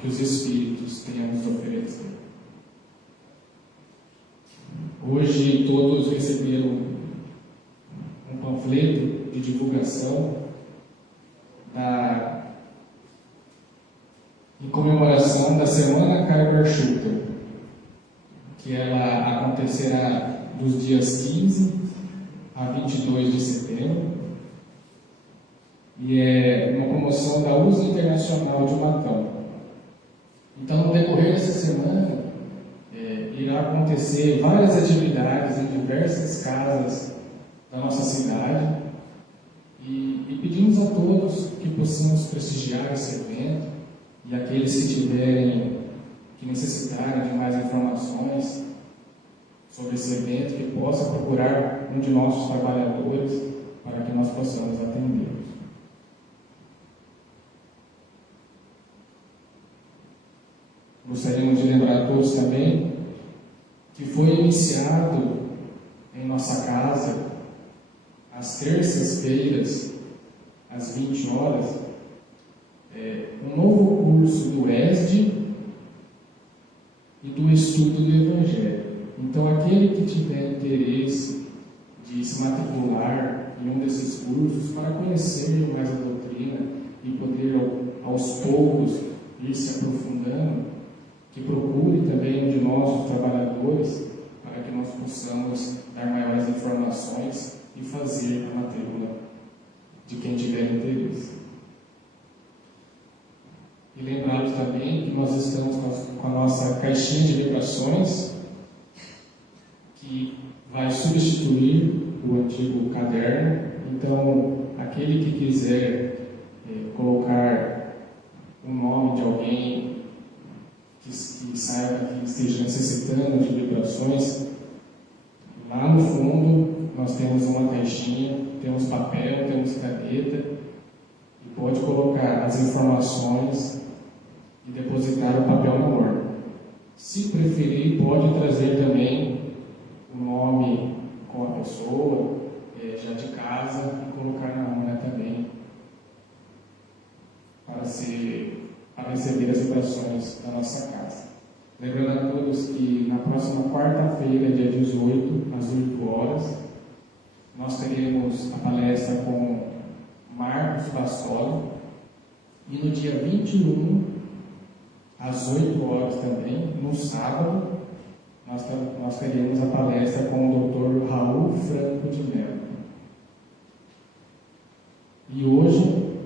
que os Espíritos têm a nos oferecer. Hoje todos receberam um panfleto de divulgação em comemoração da Semana Kaiser-Schutter, que ela acontecerá dos dias 15 a 22 de setembro, e é uma promoção da USA Internacional de Matão. Então, no decorrer dessa semana, irá acontecer várias atividades em diversas casas da nossa cidade, e pedimos a todos que possamos prestigiar esse evento, e aqueles que necessitarem de mais informações sobre esse evento, que possam procurar um de nossos trabalhadores para que nós possamos atendê-los. Gostaríamos de lembrar a todos também que foi iniciado em nossa casa, às terças-feiras, às 20 horas, um novo curso do ESD e do Estudo do Evangelho. Então, aquele que tiver interesse de se matricular em um desses cursos para conhecer mais a doutrina e poder, aos poucos, ir se aprofundando, que procure também um de nossos trabalhadores para que nós possamos dar maiores informações e fazer a matrícula de quem tiver interesse. E lembrá-los também que nós estamos com a nossa caixinha de vibrações, que vai substituir o antigo caderno. Então, aquele que quiser colocar o nome de alguém que saiba que esteja necessitando de vibrações, lá no fundo nós temos uma caixinha, temos papel, temos caneta, e pode colocar as informações e depositar o papel na urna. Se preferir, pode trazer também o nome com a pessoa, já de casa, e colocar na urna também, para receber as vibrações da nossa casa. Lembrando a todos que na próxima quarta-feira, dia 18, às 8 horas, nós teremos a palestra com Marcos Bassoli, e no dia 21, às 8 horas também, no sábado, nós teremos a palestra com o Dr. Raul Franco de Mello. E hoje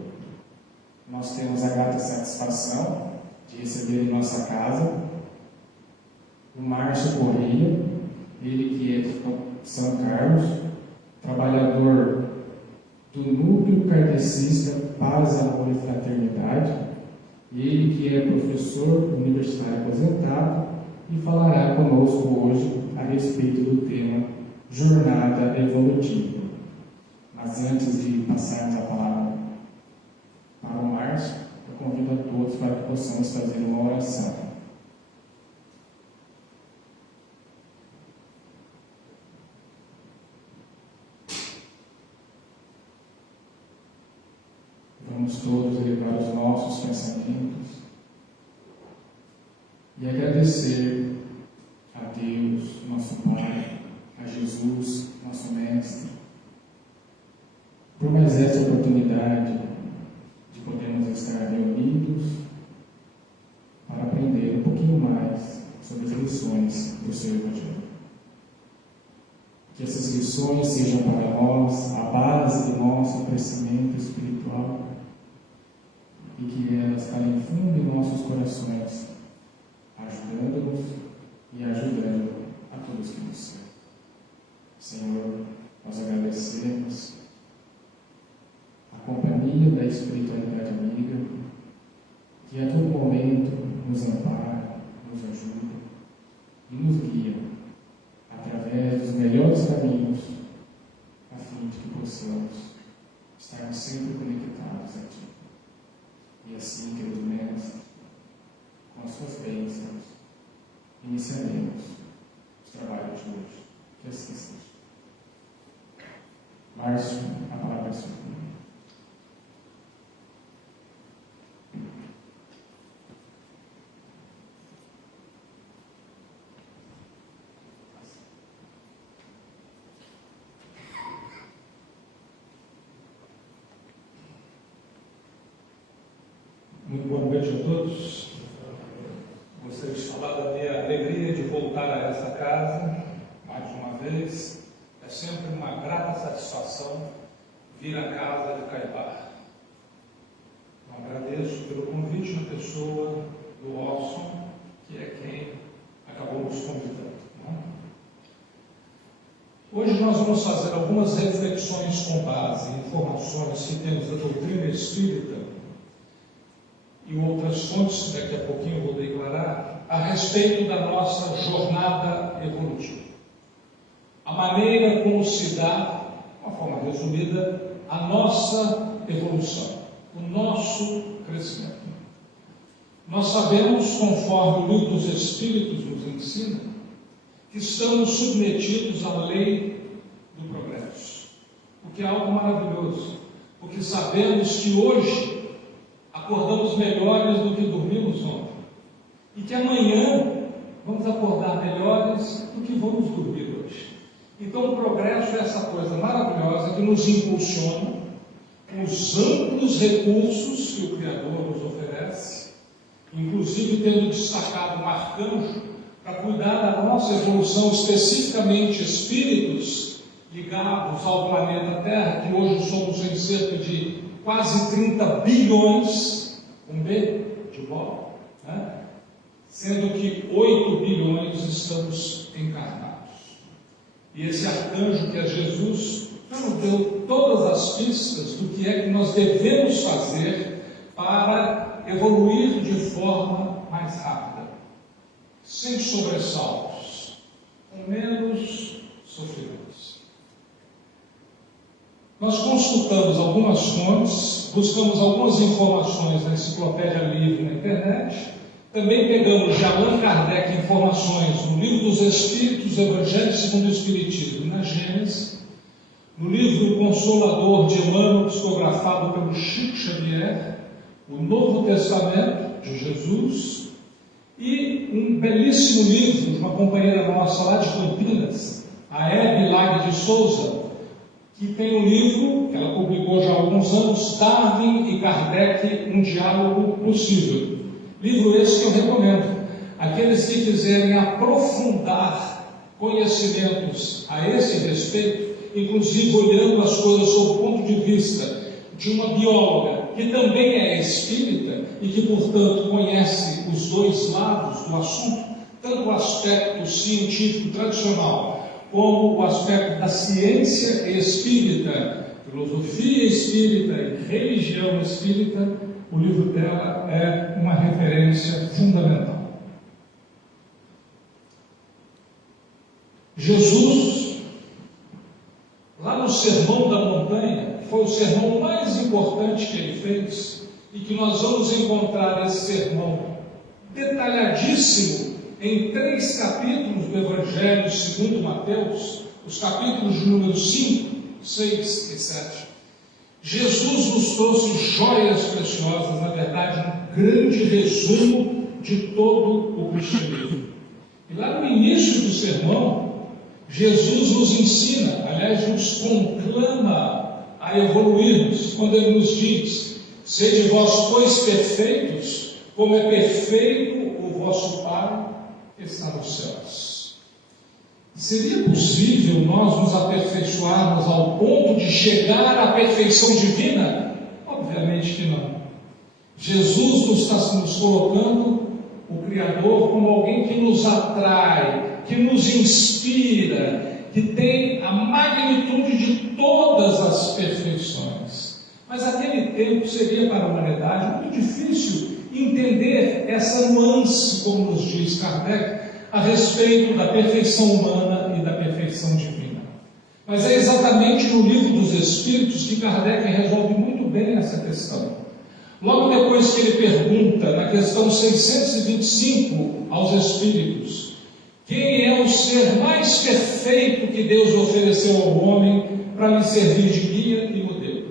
nós temos a grata satisfação de receber em nossa casa o Márcio Correia, ele que é de São Carlos, trabalhador do Núcleo Kardecista Paz, Amor e Fraternidade, ele que é professor universitário aposentado, e falará conosco hoje a respeito do tema Jornada Evolutiva. Mas antes de passarmos a palavra para o Márcio, eu convido a todos para que possamos fazer uma oração. Vamos todos elevar os nossos pensamentos e agradecer a Deus, nosso Pai, a Jesus, nosso Mestre, por mais esta oportunidade de podermos estar reunidos para aprender um pouquinho mais sobre as lições do seu Evangelho. Que essas lições sejam para nós a base do nosso crescimento espiritual e que elas calem fundo em nossos corações, ajudando-nos e ajudando a todos que nos servem. Senhor, nós agradecemos a companhia da espiritualidade amiga, que a todo momento nos ampara, nos ajuda e nos guia através dos melhores caminhos, a fim de que possamos estar sempre conectados a Ti. E assim, querido Mestre, com as suas bênçãos, iniciaremos os trabalhos de hoje. Que assim seja. Márcio, a palavra é sua. noite a todos. Gostaria de falar da minha alegria de voltar a essa casa mais uma vez. É sempre uma grata satisfação vir à casa de Caibá. Eu agradeço pelo convite na pessoa do Orson, que é quem acabou nos convidando. Hoje nós vamos fazer algumas reflexões com base em informações que temos da doutrina espírita e outras fontes que daqui a pouquinho eu vou declarar a respeito da nossa jornada evolutiva. A maneira como se dá, de uma forma resumida, a nossa evolução, o nosso crescimento. Nós sabemos, conforme o Livro dos Espíritos nos ensina, que estamos submetidos à lei do progresso, o que é algo maravilhoso, porque sabemos que hoje acordamos melhores do que dormimos ontem, e que amanhã vamos acordar melhores do que vamos dormir hoje. Então o progresso é essa coisa maravilhosa que nos impulsiona com os amplos recursos que o Criador nos oferece, inclusive tendo destacado um arcanjo para cuidar da nossa evolução, especificamente espíritos ligados ao planeta Terra, que hoje somos em cerca de quase 30 bilhões, com B de bola, né? Sendo que 8 bilhões estamos encarnados. E esse arcanjo que é Jesus já nos deu todas as pistas do que é que nós devemos fazer para evoluir de forma mais rápida, sem sobressaltos, com menos sofrimentos. Nós consultamos algumas fontes, buscamos algumas informações na Enciclopédia Livre na internet, também pegamos de Allan Kardec informações no Livro dos Espíritos, Evangelho segundo o Espiritismo, na Gênesis, no livro Consolador de Emmanuel, psicografado pelo Chico Xavier, o Novo Testamento de Jesus, e um belíssimo livro de uma companheira nossa lá de Campinas, a Hebe Lague de Souza, que tem um livro que ela publicou já há alguns anos, Darwin e Kardec, um diálogo possível. Livro esse que eu recomendo. Aqueles que quiserem aprofundar conhecimentos a esse respeito, inclusive olhando as coisas sob o ponto de vista de uma bióloga que também é espírita e que, portanto, conhece os dois lados do assunto, tanto o aspecto científico tradicional como o aspecto da ciência espírita, filosofia espírita e religião espírita, o livro dela é uma referência fundamental. Jesus, lá no Sermão da Montanha, foi o sermão mais importante que ele fez, e que nós vamos encontrar esse sermão detalhadíssimo em 3 capítulos do Evangelho segundo Mateus, os capítulos de número 5, 6 e 7. Jesus nos trouxe joias preciosas, na verdade, um grande resumo de todo o cristianismo. E lá no início do sermão, Jesus nos ensina, aliás, nos conclama a evoluirmos, quando ele nos diz: sede vós, pois, perfeitos, como é perfeito o vosso Pai que está nos céus. Seria possível nós nos aperfeiçoarmos ao ponto de chegar à perfeição divina? Obviamente que não. Jesus nos está nos colocando, o Criador, como alguém que nos atrai, que nos inspira, que tem a magnitude de todas as perfeições. Mas naquele tempo seria para a humanidade muito difícil entender essa nuance, como nos diz Kardec, a respeito da perfeição humana e da perfeição divina. Mas é exatamente no Livro dos Espíritos que Kardec resolve muito bem essa questão. Logo depois que ele pergunta, na questão 625 aos Espíritos, quem é o ser mais perfeito que Deus ofereceu ao homem para lhe servir de guia e modelo?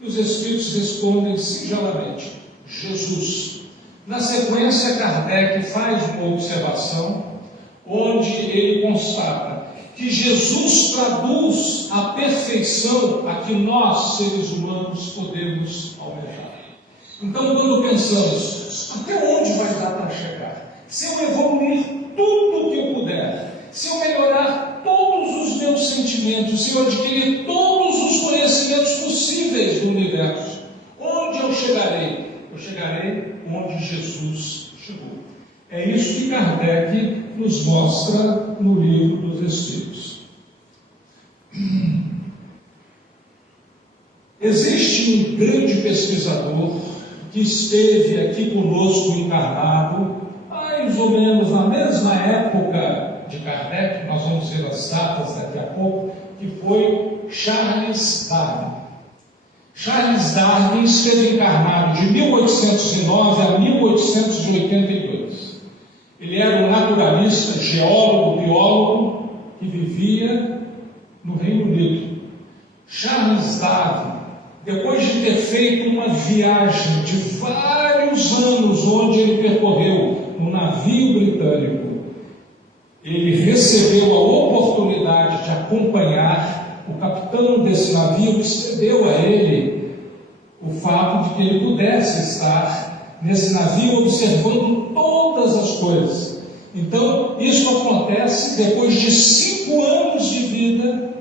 E os Espíritos respondem singelamente: Jesus. Na sequência, Kardec faz uma observação, onde ele constata que Jesus traduz a perfeição a que nós, seres humanos, podemos almejar. Então, quando pensamos Deus, até onde vai dar para chegar? Se eu evoluir tudo o que eu puder, se eu melhorar todos os meus sentimentos, se eu adquirir todos os conhecimentos possíveis do universo, onde eu chegarei? Eu chegarei onde Jesus chegou. É isso que Kardec nos mostra no Livro dos Espíritos. Existe um grande pesquisador que esteve aqui conosco encarnado, mais ou menos na mesma época de Kardec, nós vamos ver as datas daqui a pouco, que foi Charles Darwin. Charles Darwin esteve encarnado de 1809 a 1882. Ele era um naturalista, geólogo, biólogo, que vivia no Reino Unido. Charles Darwin, depois de ter feito uma viagem de vários anos, onde ele percorreu no navio britânico, ele recebeu a oportunidade de acompanhar o capitão desse navio, que cedeu a ele o fato de que ele pudesse estar nesse navio observando todas as coisas. Então, isso acontece depois de 5 anos de vida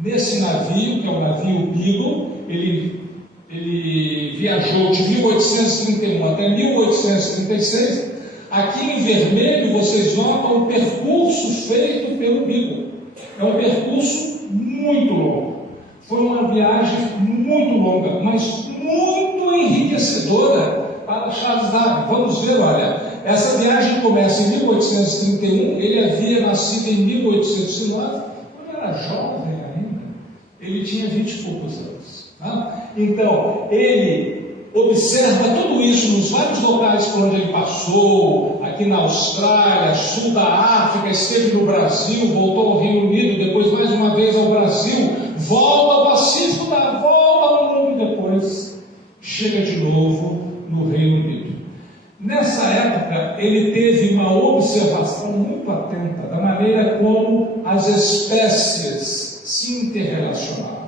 nesse navio, que é o navio Beagle. Ele viajou de 1831 até 1836. Aqui em vermelho vocês notam o percurso feito pelo Beagle. É um percurso muito longo. Foi uma viagem muito longa, mas muito enriquecedora para Charles Darwin. Vamos ver, olha, essa viagem começa em 1831, ele havia nascido em 1809, ele era jovem ainda, ele tinha 20 e poucos anos. Tá? Então, ele observa tudo isso nos vários locais por onde ele passou, aqui na Austrália, sul da África, esteve no Brasil, voltou ao Reino Unido, depois mais uma vez ao Brasil, volta ao Pacífico, volta ao mundo e depois chega de novo no Reino Unido. Nessa época, ele teve uma observação muito atenta da maneira como as espécies se interrelacionavam.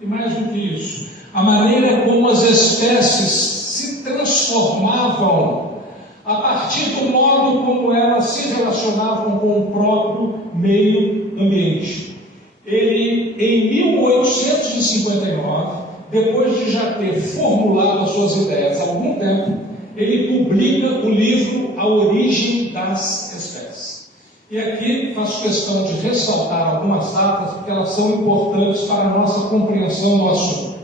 E mais do que isso, a maneira como as espécies se transformavam a partir do modo como elas se relacionavam com o próprio meio ambiente. Ele, em 1859, depois de já ter formulado as suas ideias há algum tempo, ele publica o livro A Origem das Espécies. E aqui faço questão de ressaltar algumas datas, porque elas são importantes para a nossa compreensão do assunto.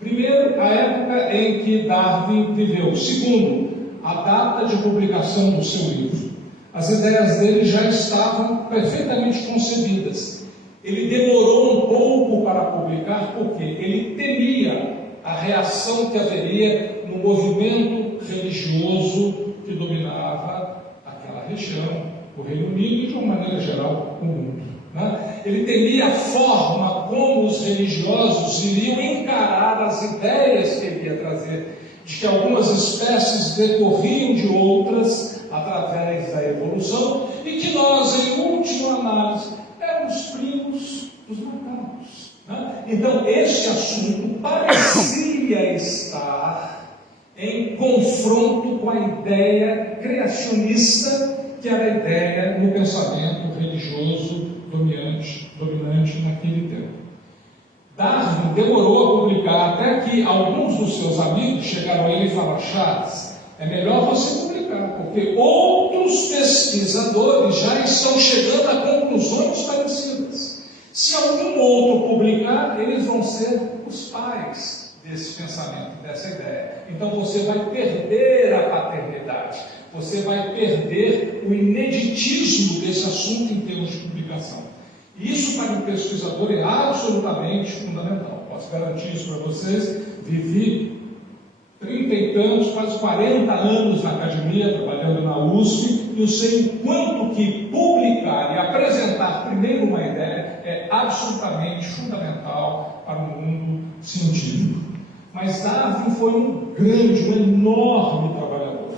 Primeiro, a época em que Darwin viveu. Segundo, a data de publicação do seu livro. As ideias dele já estavam perfeitamente concebidas. Ele demorou um pouco para publicar, porque ele temia a reação que haveria no movimento religioso que dominava aquela região, o Reino Unido e, de uma maneira geral, o mundo. Né? Ele temia a forma como os religiosos iriam encarar as ideias que ele ia trazer, de que algumas espécies decorriam de outras através da evolução e que nós, em última análise, éramos primos dos macacos. Né? Então, este assunto parecia estar em confronto com a ideia criacionista, que era a ideia no pensamento religioso dominante naquele tempo. Darwin demorou a publicar, até que alguns dos seus amigos chegaram a ele e falaram: Charles, é melhor você publicar, porque outros pesquisadores já estão chegando a conclusões parecidas. Se algum outro publicar, eles vão ser os pais desse pensamento, dessa ideia. Então você vai perder a paternidade, você vai perder o ineditismo desse assunto em termos de publicação. Isso, para o pesquisador, é absolutamente fundamental. Posso garantir isso para vocês. Vivi 30 e tantos, quase 40 anos na academia, trabalhando na USP, e eu sei o quanto que publicar e apresentar primeiro uma ideia é absolutamente fundamental para o mundo científico. Mas Darwin foi um enorme trabalhador.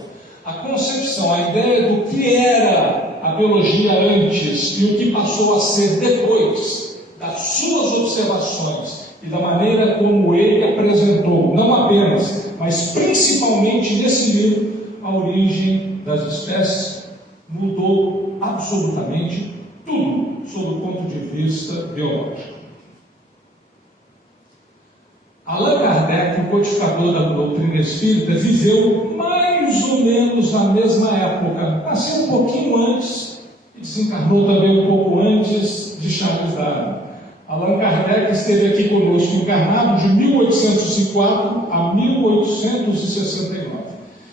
A concepção, a ideia do que era a biologia antes e o que passou a ser depois, das suas observações e da maneira como ele apresentou, não apenas, mas principalmente nesse livro, a origem das espécies, mudou absolutamente tudo sob o ponto de vista biológico. Allan Kardec, o codificador da doutrina espírita, viveu mais ou menos na mesma época, nasceu um pouquinho antes e desencarnou também um pouco antes de Charles Darwin. Allan Kardec esteve aqui conosco encarnado de 1804 a 1869.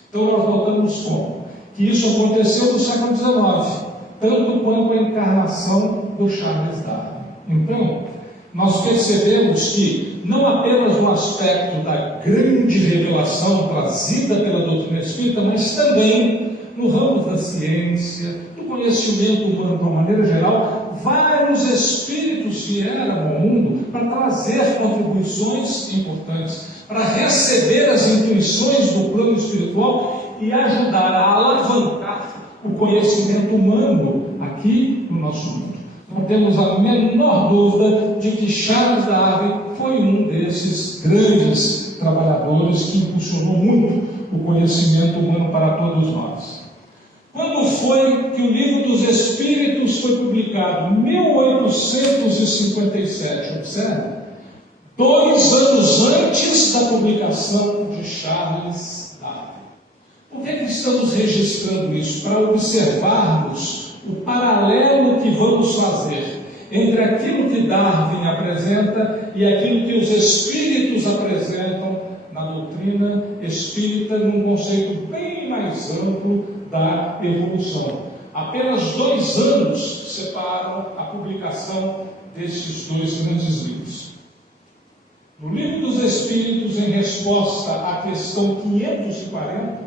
Então nós notamos como que isso aconteceu no século XIX, tanto quanto a encarnação do Charles Darwin. Então, nós percebemos que, não apenas no aspecto da grande revelação trazida pela doutrina espírita, mas também no ramo da ciência, do conhecimento humano de uma maneira geral, vários espíritos vieram ao mundo para trazer contribuições importantes, para receber as intuições do plano espiritual e ajudar a alavancar o conhecimento humano aqui no nosso mundo. Não temos a menor dúvida de que Charles Darwin foi um desses grandes trabalhadores que impulsionou muito o conhecimento humano para todos nós. Quando foi que o Livro dos Espíritos foi publicado? 1857, observe, 2 anos antes da publicação de Charles Darwin. Por que estamos registrando isso? Para observarmos o paralelo que vamos fazer entre aquilo que Darwin apresenta e aquilo que os espíritos apresentam na doutrina espírita, num conceito bem mais amplo da evolução. Apenas 2 anos separam a publicação destes 2 grandes livros. No Livro dos Espíritos, em resposta à questão 540,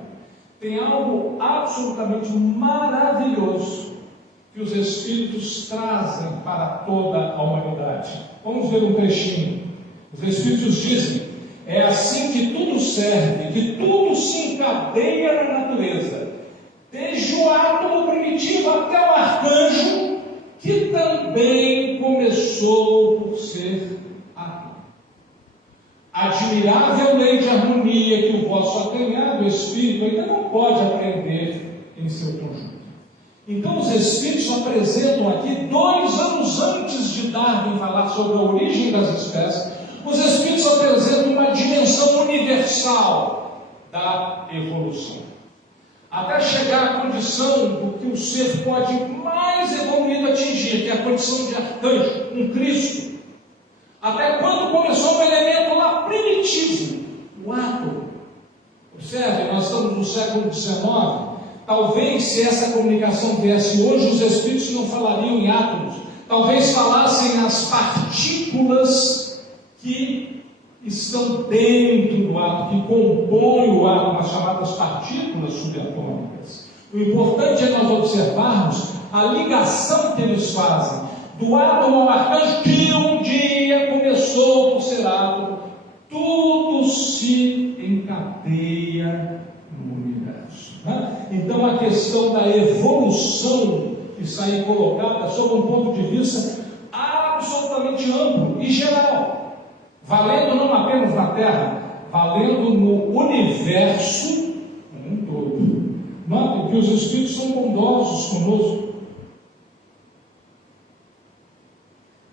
tem algo absolutamente maravilhoso que os Espíritos trazem para toda a humanidade. Vamos ver um trechinho. Os Espíritos dizem: é assim que tudo serve, que tudo se encadeia na natureza, desde o átomo primitivo até o arcanjo, que também começou por ser átomo. Admirável lei de harmonia que o vosso acanhado Espírito ainda não pode aprender em seu conjunto. Então os Espíritos apresentam aqui, 2 anos antes de Darwin falar sobre a origem das espécies, os Espíritos apresentam uma dimensão universal da evolução. Até chegar à condição do que o ser pode mais evoluído atingir, que é a condição de arcanjo, um Cristo. Até quando começou um elemento lá primitivo, o átomo. Observe, nós estamos no século XIX. Talvez, se essa comunicação viesse hoje, os Espíritos não falariam em átomos. Talvez falassem nas partículas que estão dentro do átomo, que compõem o átomo, as chamadas partículas subatômicas. O importante é nós observarmos a ligação que eles fazem do átomo ao arcanjo, que um dia começou por ser átomo. Tudo se encadeia no universo. Então a questão da evolução que está aí colocada sob um ponto de vista absolutamente amplo e geral, valendo não apenas na Terra, valendo no universo como um todo. Notem que os Espíritos são bondosos conosco,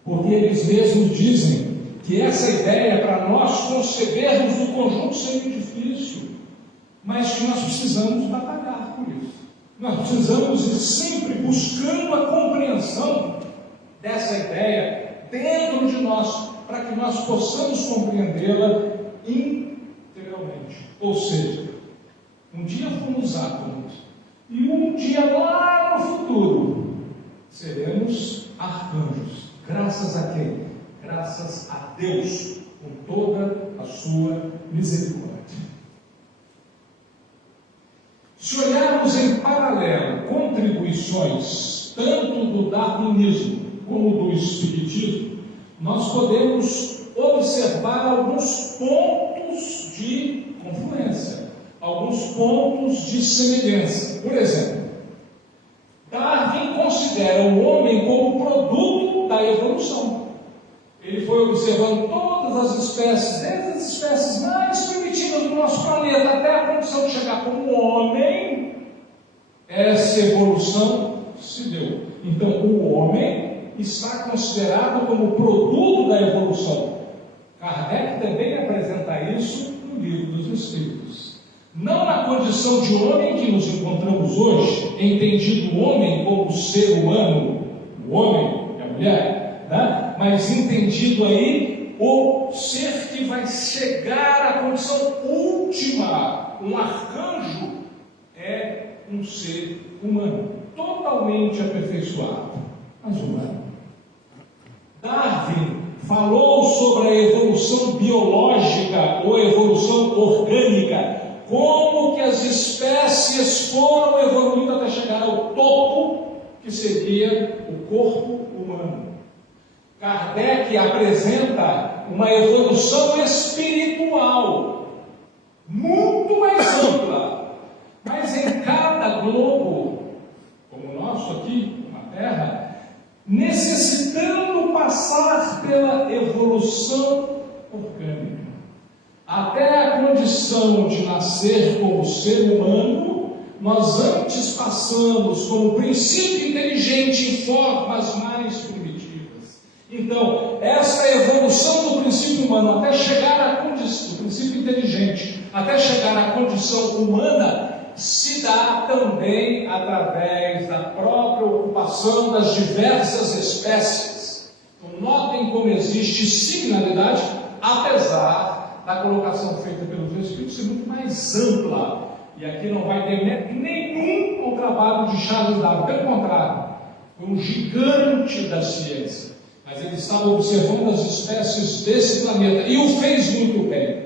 porque eles mesmos dizem que essa ideia, para nós concebermos o conjunto, seria difícil, mas que nós precisamos batalhar por isso. Nós precisamos ir sempre buscando a compreensão dessa ideia dentro de nós, para que nós possamos compreendê-la integralmente. Ou seja, um dia fomos átomos, e um dia lá no futuro seremos arcanjos. Graças a quem? Graças a Deus, com toda a sua misericórdia. Se olharmos em paralelo contribuições tanto do darwinismo como do espiritismo, nós podemos observar alguns pontos de confluência, alguns pontos de semelhança. Por exemplo, Darwin considera o homem como produto da evolução. Ele foi observando todas as espécies, desde as espécies mais primitivas do nosso planeta até a condição condição de chegar como homem, essa evolução se deu. Então, o homem está considerado como produto da evolução. Kardec também apresenta isso no Livro dos Espíritos. Não na condição de homem que nos encontramos hoje, entendido o homem como ser humano, o homem e a mulher, né? Mas entendido aí o ser que vai chegar à condição última. Um arcanjo é um ser humano, totalmente aperfeiçoado, mas humano. Darwin falou sobre a evolução biológica ou evolução orgânica, como que as espécies foram evoluindo até chegar ao topo, que seria o corpo humano. Kardec apresenta uma evolução espiritual, muito mais ampla, mas em cada globo, como o nosso aqui, na Terra, necessitando passar pela evolução orgânica, até a condição de nascer como ser humano. Nós antes passamos como princípio inteligente em formas mais primitivas. Então, essa evolução do princípio humano até chegar à condição do princípio inteligente, até chegar à condição humana, se dá também através da própria ocupação das diversas espécies. Então, notem como existe similaridade, apesar da colocação feita pelos Espíritos ser muito mais ampla. E aqui não vai ter nenhum ao trabalho de Charles Darwin, pelo contrário, foi um gigante da ciência, mas ele estava observando as espécies desse planeta e o fez muito bem.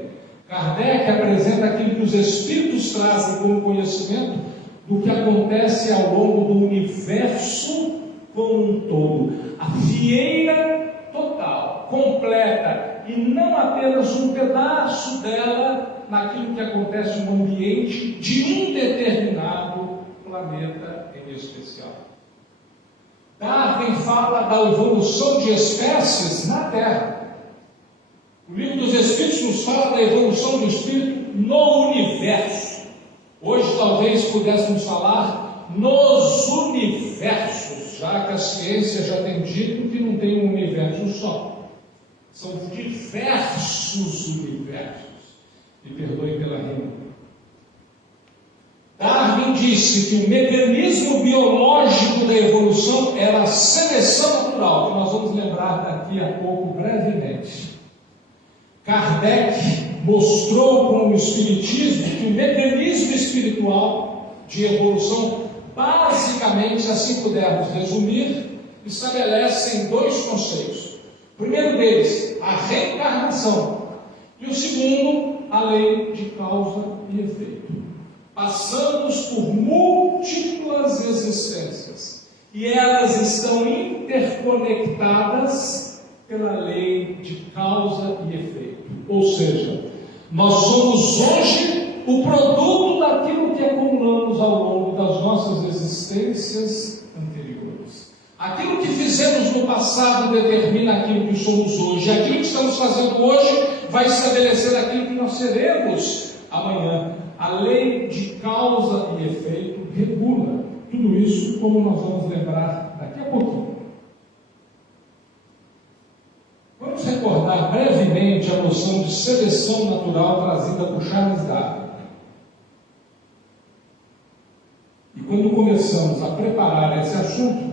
Kardec apresenta aquilo que os Espíritos trazem como conhecimento do que acontece ao longo do universo como um todo. A fieira total, completa, e não apenas um pedaço dela naquilo que acontece no ambiente de um determinado planeta em especial. Darwin fala da evolução de espécies na Terra. O Livro dos Espíritos nos fala da evolução do Espírito no universo. Hoje talvez pudéssemos falar nos universos, já que a ciência já tem dito que não tem um universo só. São diversos universos. Me perdoe pela rima. Darwin disse que o mecanismo biológico da evolução era a seleção natural, que nós vamos lembrar daqui a pouco brevemente. Kardec mostrou com o Espiritismo que o mecanismo espiritual de evolução, basicamente, assim pudermos resumir, estabelece dois conceitos. O primeiro deles, a reencarnação, e o segundo, a lei de causa e efeito. Passamos por múltiplas existências e elas estão interconectadas pela lei de causa e efeito. Ou seja, nós somos hoje o produto daquilo que acumulamos ao longo das nossas existências anteriores. Aquilo que fizemos no passado determina aquilo que somos hoje. Aquilo que estamos fazendo hoje vai estabelecer aquilo que nós seremos amanhã. A lei de causa e efeito regula tudo isso, como nós vamos lembrar daqui a pouquinho. Vamos recordar brevemente a noção de seleção natural trazida por Charles Darwin. E quando começamos a preparar esse assunto,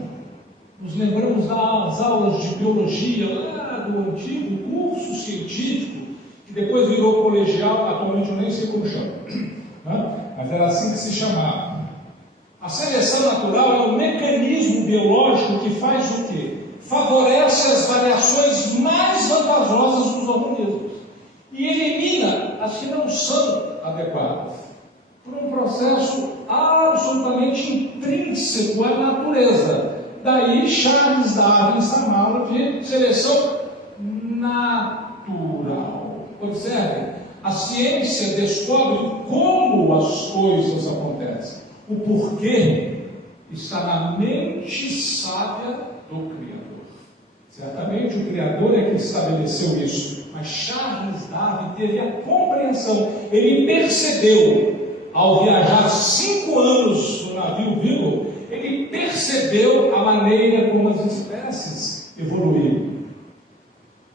nos lembramos das aulas de biologia lá do antigo curso científico, que depois virou colegial, atualmente eu nem sei como chama, né? Mas era assim que se chamava. A seleção natural é um mecanismo biológico que faz o quê? Favorece as variações mais vantajosas dos organismos e elimina as que não são adequadas, por um processo absolutamente intrínseco à natureza. Daí Charles Darwin chamava de seleção natural. Observe, a ciência descobre como as coisas acontecem. O porquê está na mente sábia do Criador. Certamente o Criador é que estabeleceu isso, mas Charles Darwin teve a compreensão, ele percebeu ao viajar 5 anos no navio Beagle, ele percebeu a maneira como as espécies evoluíram.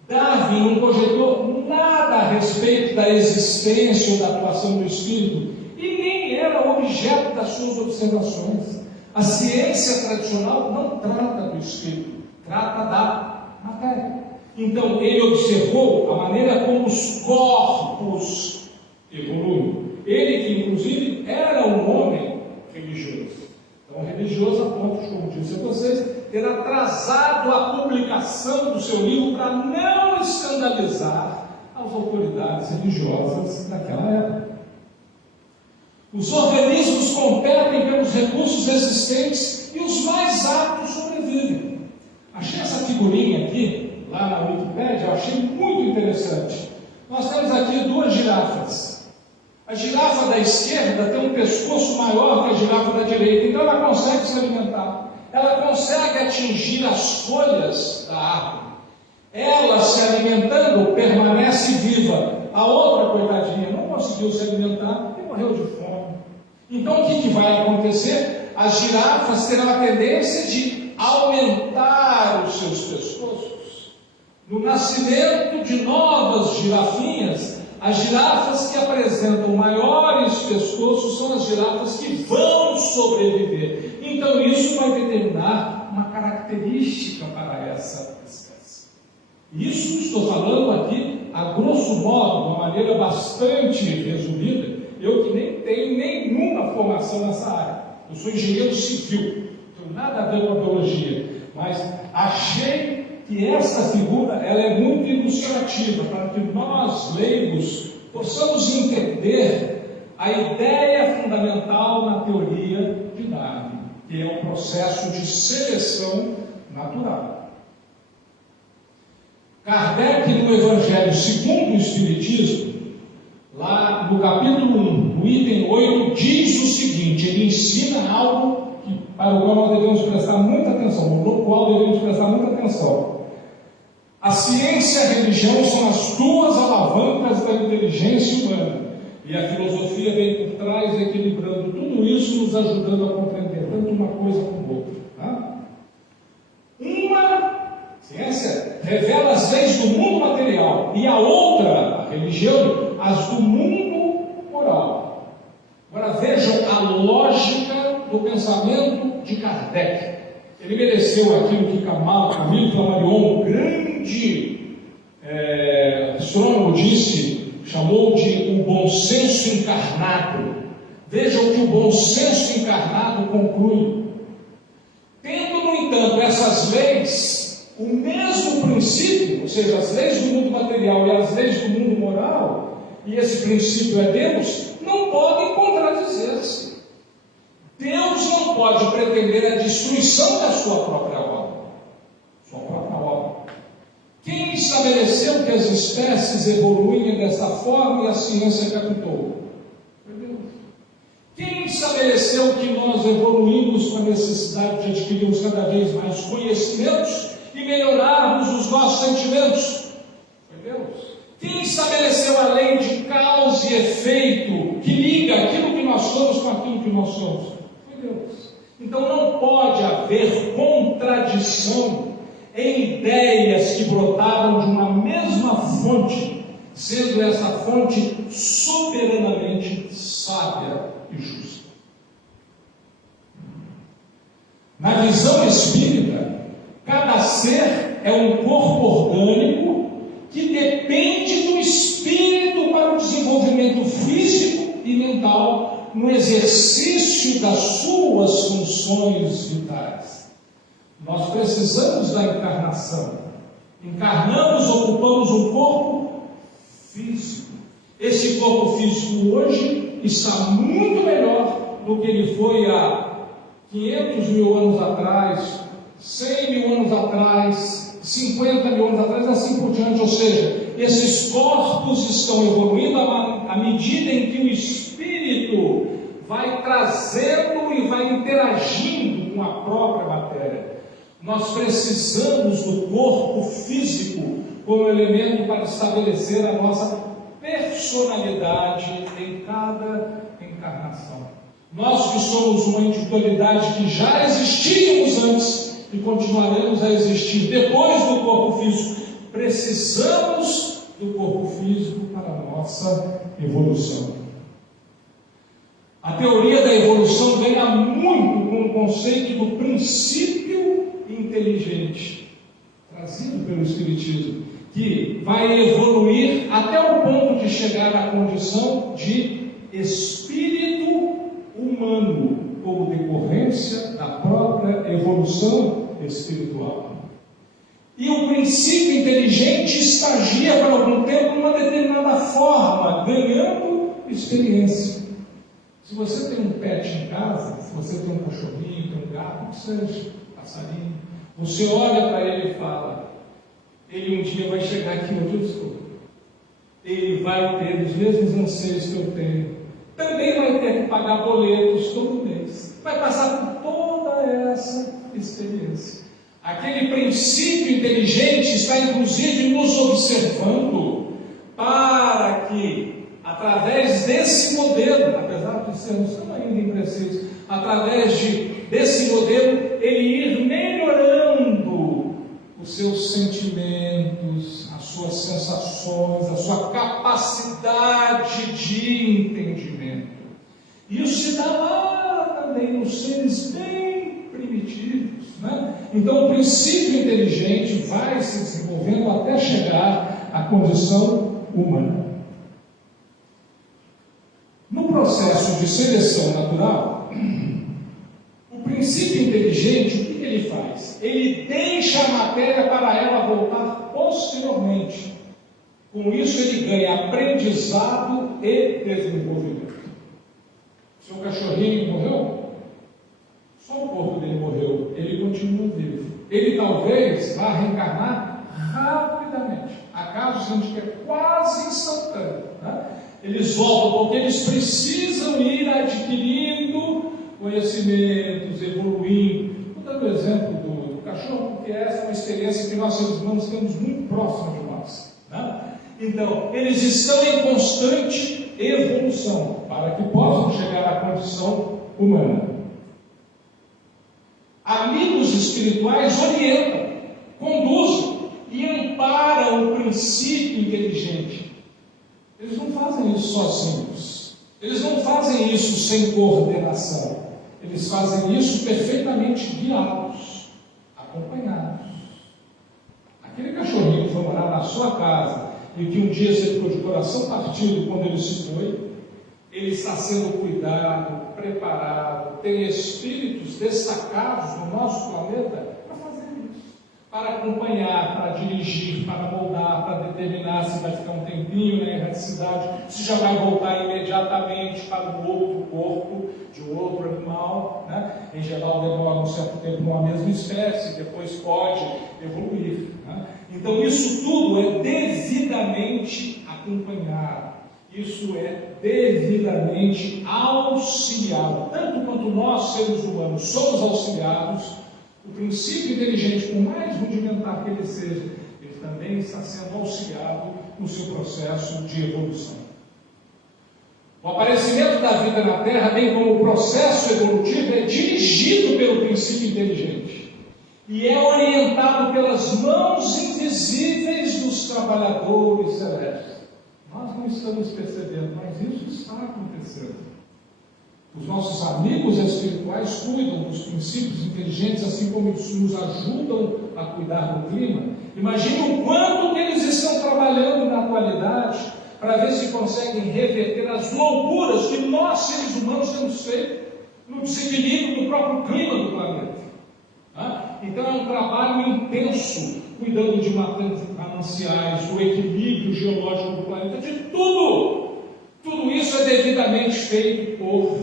Darwin não projetou nada a respeito da existência ou da atuação do espírito, e nem era objeto das suas observações. A ciência tradicional não trata do espírito, trata da matéria. Então, ele observou a maneira como os corpos evoluem. Ele, que inclusive era um homem religioso. Então, religioso a ponto, como disse a vocês, ter atrasado a publicação do seu livro para não escandalizar as autoridades religiosas daquela época. Os organismos competem pelos recursos existentes e os mais aptos sobrevivem. Achei essa figurinha aqui, lá na Wikipédia, eu achei muito interessante. Nós temos aqui 2 girafas. A girafa da esquerda tem um pescoço maior que a girafa da direita, então ela consegue se alimentar. Ela consegue atingir as folhas da árvore. Ela, se alimentando, permanece viva. A outra, coitadinha, não conseguiu se alimentar e morreu de fome. Então, o que vai acontecer? As girafas terão a tendência de aumentar os seus pescoços. No nascimento de novas girafinhas, as girafas que apresentam maiores pescoços são as girafas que vão sobreviver. Então, isso vai determinar uma característica para essa espécie. Isso estou falando aqui, a grosso modo, de uma maneira bastante resumida. Eu que nem tenho nenhuma formação nessa área. Eu sou engenheiro civil, não tenho nada a ver com a biologia. Mas achei que essa figura ela é muito ilustrativa para que nós, leigos, possamos entender a ideia fundamental na teoria de Darwin, que é um processo de seleção natural. Kardec, no Evangelho segundo o Espiritismo, lá no capítulo 1, no item 8, diz o seguinte: ele ensina algo para o qual nós devemos prestar muita atenção, no qual devemos prestar muita atenção. A ciência e a religião são as 2 alavancas da inteligência humana, e a filosofia vem por trás, equilibrando tudo isso, nos ajudando a compreender tanto uma coisa como outra. Tá? Uma ciência revela as leis do mundo material, e a outra, a religião, as do mundo moral. Agora vejam a lógica do pensamento de Kardec. Ele mereceu aquilo que Camille Flammarion, um grande astrônomo, chamou de o bom senso encarnado. Vejam que o bom senso encarnado conclui. Tendo, no entanto, essas leis, o mesmo princípio, ou seja, as leis do mundo material e as leis do mundo moral, e esse princípio é Deus, não podem contradizer-se. Deus não pode pretender a destruição da sua própria obra. Sua própria obra. Quem estabeleceu que as espécies evoluem desta forma e a ciência captou? Foi Deus. Quem estabeleceu que nós evoluímos com a necessidade de adquirirmos cada vez mais conhecimentos e melhorarmos os nossos sentimentos? Foi Deus. Quem estabeleceu a lei de causa e efeito que liga aquilo que nós somos com aquilo que nós somos? Foi Deus. Então não pode haver contradição em ideias que brotaram de uma mesma fonte, sendo essa fonte soberanamente sábia e justa. Na visão espírita, cada ser é um corpo orgânico que depende do espírito para o desenvolvimento físico e mental no exercício das suas funções vitais. Nós precisamos da encarnação. Encarnamos, ocupamos um corpo físico. Esse corpo físico hoje está muito melhor do que ele foi há 500 mil anos atrás, 100 mil anos atrás, 50 mil anos atrás, assim por diante. Ou seja, esses corpos estão evoluindo à medida em que o espírito vai trazendo e vai interagindo com a própria matéria. Nós precisamos do corpo físico como elemento para estabelecer a nossa personalidade em cada encarnação. Nós que somos uma individualidade que já existíamos antes e continuaremos a existir depois do corpo físico, precisamos do corpo físico para a nossa evolução. A teoria da evolução ganha muito com o conceito do princípio inteligente, trazido pelo Espiritismo, que vai evoluir até o ponto de chegar à condição de espírito humano, como decorrência da própria evolução espiritual. E o princípio inteligente estagia por algum tempo numa determinada forma, ganhando experiência. Se você tem um pet em casa, se você tem um cachorrinho, tem um gato, que seja, passarinho, você olha para ele e fala, ele um dia vai chegar aqui onde eu estou. Ele vai ter os mesmos anseios que eu tenho. Também vai ter que pagar boletos todo mês. Vai passar por toda essa experiência. Aquele princípio inteligente está inclusive nos observando para que, através desse modelo, apesar de sermos tão ainda imprecisos, através desse modelo, ele ir melhorando os seus sentimentos, as suas sensações, a sua capacidade de entendimento. Isso se dá lá também nos seres bem primitivos, né? Então o princípio inteligente vai se desenvolvendo até chegar à condição humana. No processo de seleção natural, o princípio inteligente, o que ele faz? Ele deixa a matéria para ela voltar posteriormente. Com isso ele ganha aprendizado e desenvolvimento. Seu cachorrinho morreu? Só o corpo dele morreu, ele continua vivo. Ele talvez vá reencarnar rapidamente. Há casos em que é quase instantâneo, né? Eles voltam porque eles precisam ir adquirindo conhecimentos, evoluindo. Vou dar o exemplo do cachorro, porque essa é uma experiência que nós seres humanos temos muito próxima de nós, né? Então, eles estão em constante evolução para que possam chegar à condição humana. Amigos espirituais orientam, conduzem e amparam o princípio inteligente. Eles não fazem isso sozinhos. Eles não fazem isso sem coordenação. Eles fazem isso perfeitamente guiados, acompanhados. Aquele cachorrinho que foi morar na sua casa e que um dia você ficou de coração partido quando ele se foi, ele está sendo cuidado, preparado, tem espíritos destacados no nosso planeta para fazer isso, para acompanhar, para dirigir, para moldar, para determinar se vai ficar um tempinho na erraticidade, se já vai voltar imediatamente para o outro corpo de outro animal, né? Em geral demora um certo tempo numa mesma espécie, depois pode evoluir, né? Então isso tudo é devidamente acompanhado, isso é devidamente auxiliado, tanto quanto nós seres humanos somos auxiliados. O princípio inteligente, por mais rudimentar que ele seja, ele também está sendo auxiliado no seu processo de evolução. O aparecimento da vida na Terra, bem como o processo evolutivo, é dirigido pelo princípio inteligente e é orientado pelas mãos invisíveis dos trabalhadores celestes. Nós não estamos percebendo, mas isso está acontecendo. Os nossos amigos espirituais cuidam dos princípios inteligentes, assim como eles nos ajudam a cuidar do clima. Imagine o quanto que eles estão trabalhando na atualidade para ver se conseguem reverter as loucuras que nós, seres humanos, temos feito no desequilíbrio do próprio clima do planeta. Então é um trabalho intenso, cuidando de mananciais, do equilíbrio geológico do planeta, de tudo. Tudo isso é devidamente feito por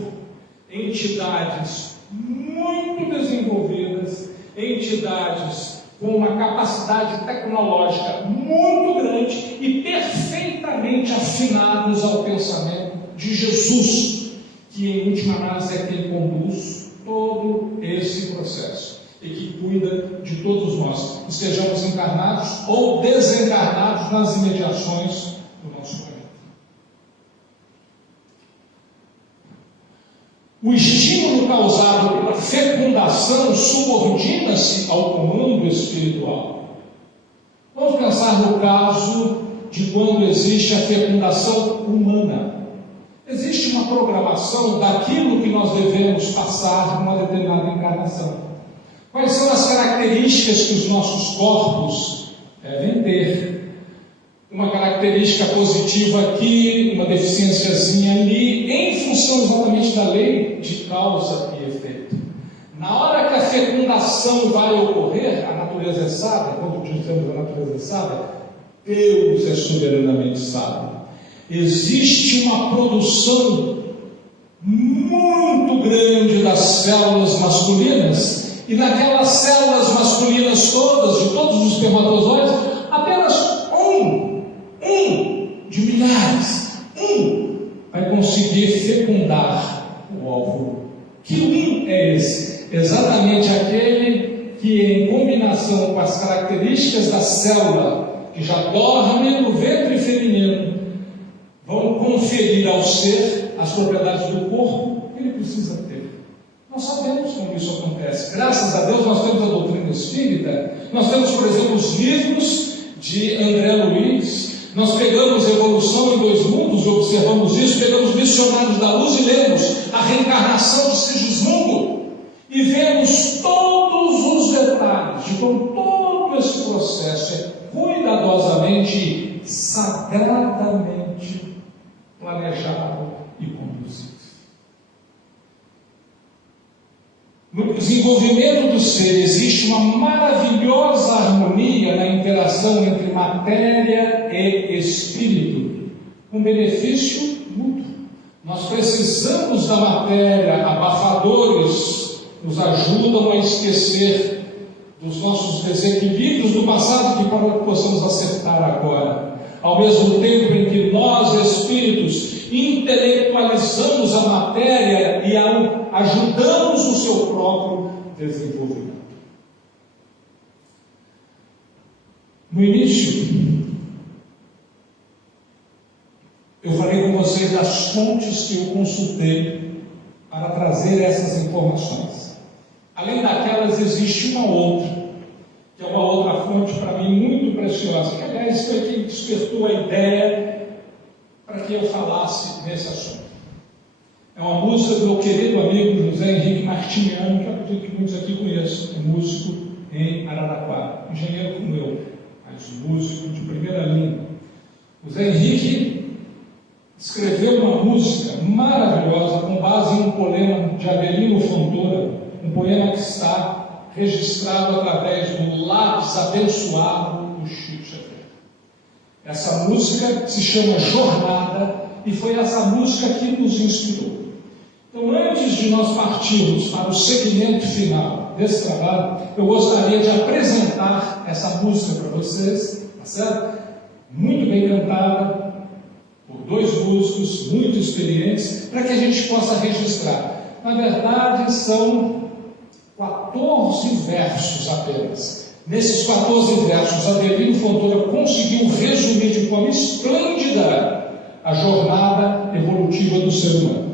entidades muito desenvolvidas, entidades com uma capacidade tecnológica muito grande e perfeitamente afinados ao pensamento de Jesus, que em última análise é quem conduz todo esse processo e que cuida de todos nós, estejamos encarnados ou desencarnados nas imediações do nosso planeta. O estímulo causado pela fecundação subordina-se ao comando espiritual. Vamos pensar no caso de quando existe a fecundação humana. Existe uma programação daquilo que nós devemos passar numa determinada encarnação. Quais são as características que os nossos corpos devem ter? Uma característica positiva aqui, uma deficiênciazinha ali, em função exatamente da lei de causa e efeito. Na hora que a fecundação vai ocorrer, a natureza é sábia, quando dizemos a natureza é sábia, Deus é soberanamente sábio. Existe uma produção muito grande das células masculinas, e naquelas células masculinas todas, de todos os espermatozoides, apenas um de milhares, vai conseguir fecundar o óvulo. Que é esse? Exatamente aquele que, em combinação com as características da célula que já dorme no ventre feminino, vão conferir ao ser as propriedades do corpo que ele precisa ter. Nós sabemos como isso acontece. Graças a Deus nós temos a doutrina espírita, nós temos, por exemplo, os livros de André Luiz, nós pegamos Evolução em Dois Mundos e observamos isso, pegamos Missionários da Luz e lemos a reencarnação de Sigismundo e vemos todos os detalhes de como todo esse processo é cuidadosamente, sagradamente planejado e conduzido. No desenvolvimento do ser existe uma maravilhosa harmonia na interação entre matéria e espírito, com benefício mútuo. Nós precisamos da matéria, abafadores nos ajudam a esquecer dos nossos desequilíbrios do passado que para que possamos acertar agora. Ao mesmo tempo em que nós, espíritos, intelectualizamos a matéria e a ajudamos no seu próprio desenvolvimento. No início, eu falei com vocês das fontes que eu consultei para trazer essas informações. Além daquelas, existe uma outra, que é uma outra fonte para mim muito preciosa, que aliás foi quem despertou a ideia para que eu falasse nesse assunto. É uma música do meu querido amigo José Henrique Martiniano, que eu acredito que muitos aqui conheçam, é músico em Araraquara, engenheiro como eu, mas músico de primeira linha. José Henrique escreveu uma música maravilhosa com base em um poema de Avelino Fontoura, um poema que está registrado através do lápis abençoado do Chico Xavier. Essa música se chama Jornada e foi essa música que nos inspirou. Então, antes de nós partirmos para o segmento final desse trabalho, eu gostaria de apresentar essa música para vocês, tá certo? Muito bem cantada, por dois músicos muito experientes, para que a gente possa registrar. Na verdade, são 14 versos apenas. Nesses 14 versos, Avelino Fontoura conseguiu resumir de forma esplêndida a jornada evolutiva do ser humano.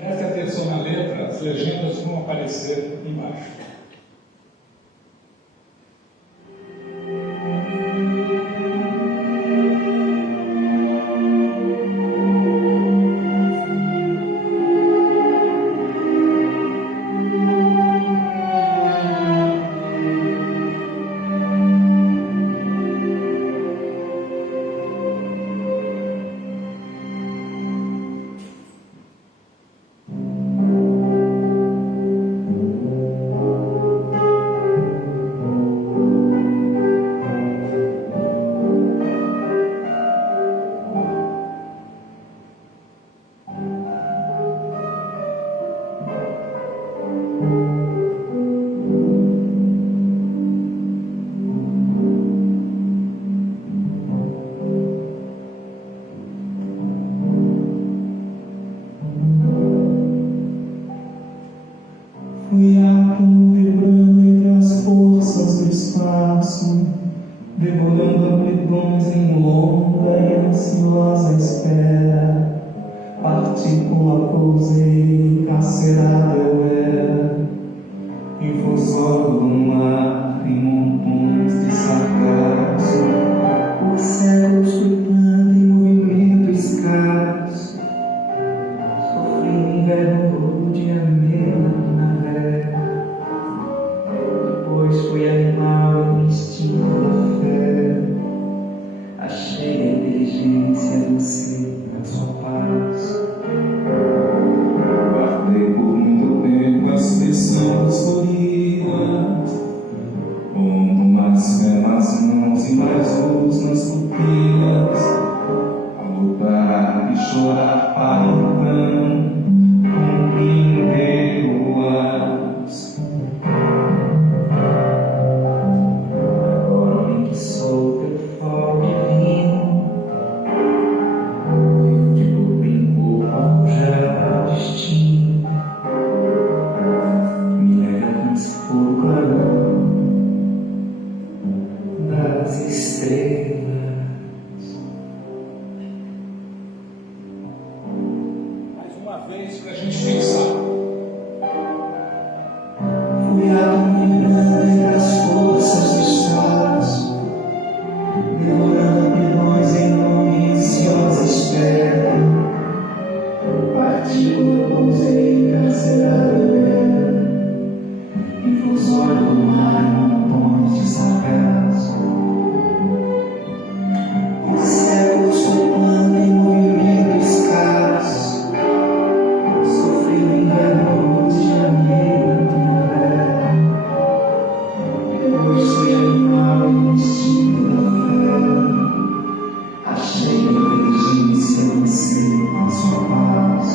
Preste atenção na letra, as legendas vão aparecer embaixo. Bronze em longa e ansiosa espera, partícula pousei, encarcerado eu era, infusório do mar em montões de sargaço, por séculos flutuando em movimento escasso, sofri um inverno rude a medo na vera, depois fui animal no instinto da fé. Achei a inteligência você na sua paz. Guardei por muito tempo a expressão dos gorilas, pondo mais fé nas mãos e mais luz nas pupilas, a lutar e chorar para então compreendê-las. Agora nem que sou teu fogo divino, vivo de corpo em corpo já destino, me leve a transpor o clarão das estrelas. Mais uma vez para a gente pensar. Fui dominando entre as forças do espaço, devorando pilões em nome ansiosa espera, partícula pousei, encarcerada eu era, infusório do mar em montões de sargaço, por séculos flutuando em movimento escasso, sofri o inverno rude a medo na vera, depois fui animal e instinto da fé. Achei a inteligência você na sua paz.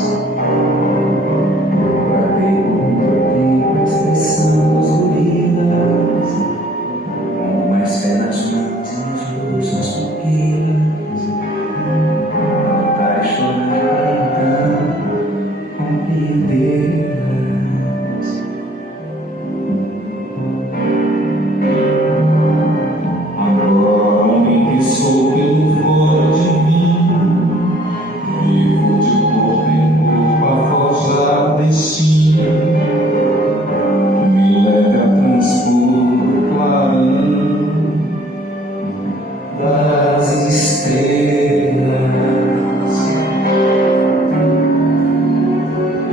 Guardei por muito tempo a expressão dos gorilas, pondo mais fé nas mãos e mais luz nas pupilas, lutar e chorar para então compreendê-las. Agora, homem que sou pelo fora divino, vivo de corpo em corpo a forjar o destino, me leve a transpor o clarão das estrelas.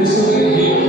Esse é o Zé Henrique,